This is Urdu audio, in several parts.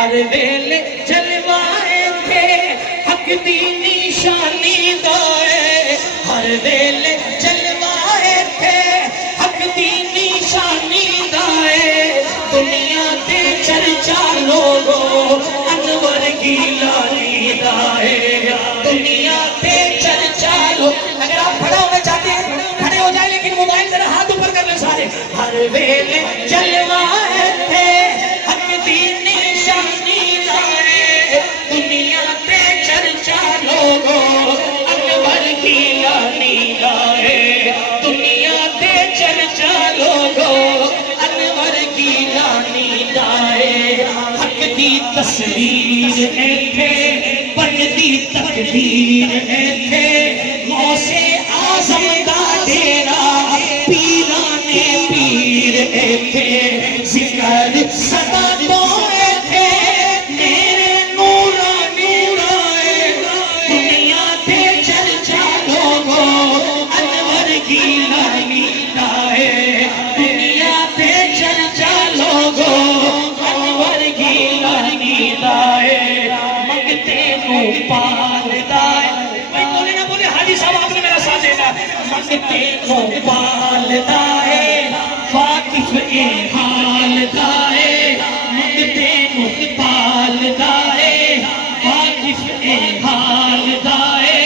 ہر ویلے جلوائے تھے حق دی نشانی دائے ہر ویلے جلوائے تھے حق دی نشانی دائے دنیا تے چرچا لوگو انور گیلانی دائے دنیا تے چرچا لوگو اگر آپ کھڑا ہونا چاہتے ہیں کھڑے ہو جائیں لیکن موبائل ذرا ہاتھ اوپر کر لیں سارے ہر ویلے جلوائے تھے حق دی نشانی دائے دنیا تے چرچا لوگو انور گیلانی دائے دنیا تے چرچا لوگو انور گیلانی دائے حق دی تصویر ہے تھے بن دی تقدیر ہے تھے غوث اعظم دا ڈیرا پیرانے پیر ہے تھے ذکر صدا تو ہے تھے میرے نورا نورائے دنیا تے چرچا لوگو انور گیلانی دائے دنیا تے چرچا لوگو انور گیلانی دائے منگتے نو پال دائے میں بولے نہ بولے حاجی صاحب آپ نے میرا ساتھ دینا منگتے نو پال دائے واقف اے حال دائے منگتے نو پال دائے واقف اے حال دائے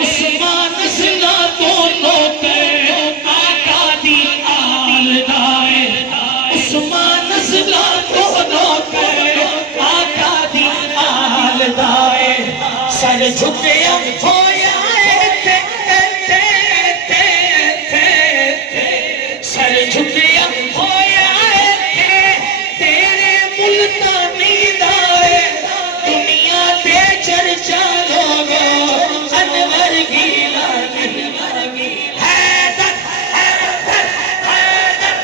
عثمان سنا تو نوکر آقا دی آل دائے عثمان سنا تو نوکر آقا دی آل دائے سر جھکیا ہویا سر جھکیا ہویا تیرے ملتانی دائے دنیا تے چرچا لوگو انور گیلانی حیدر حیدر حیدر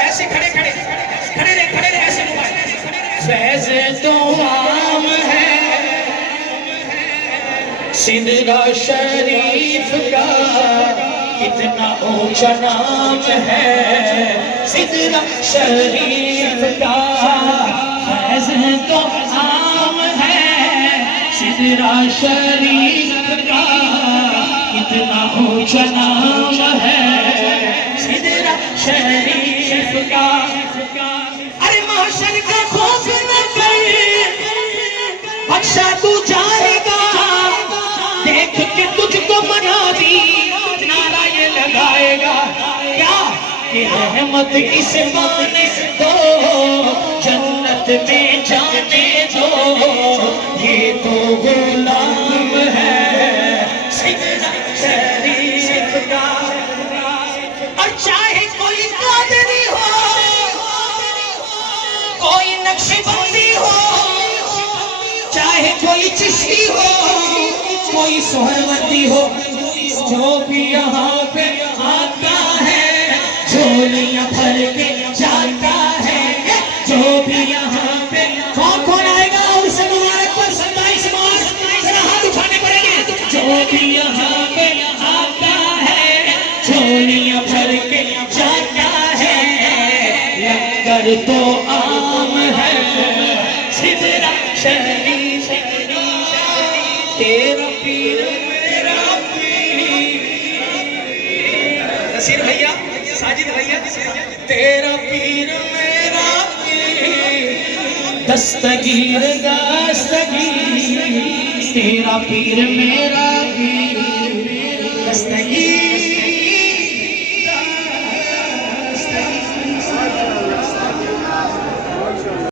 ایسے کھڑے کھڑے کھڑے رہے ایسے موبائل فیض تو عام ہے سدرہ شریف کا کتنا اونچا نام ہے سدرہ شریف کا فیض تو عام ہے سدرہ شریف کا کتنا اونچا نام ہے سدرہ شریف کا ارے معاشر کا خوف نہ کر بخشا تو جائے گا دیکھ کے تجھ کو منا دی نعرہ یہ لگائے گا کیا کہ رحمت اس بانے دو جنت میں جانے دو یہ تو غلام ہے سدرہ شریف کا اور چاہے کوئی قادری ہو کوئی نقش بندی ہو چاہے کوئی چشتی ہو کوئی سہروردی ہو جو بھی یہاں پہ آتا ہے جھولیاں بھر کے جاتا ہے جو بھی یہاں پہ کون آئے گا اور سے مبارک پر 27 مارچ ذرا ہاتھ اٹھانے پڑیں گے جو بھی یہاں پہ آتا ہے جھولیاں بھر کے جاتا ہے لنگر تو عام ہے سدرہ شریف تیرا پیر میرا پیر نصیر بھیا ساجد بھیا تیرا پیر میرا پیر دستگیر دستگیر تیرا پیر میرا پیر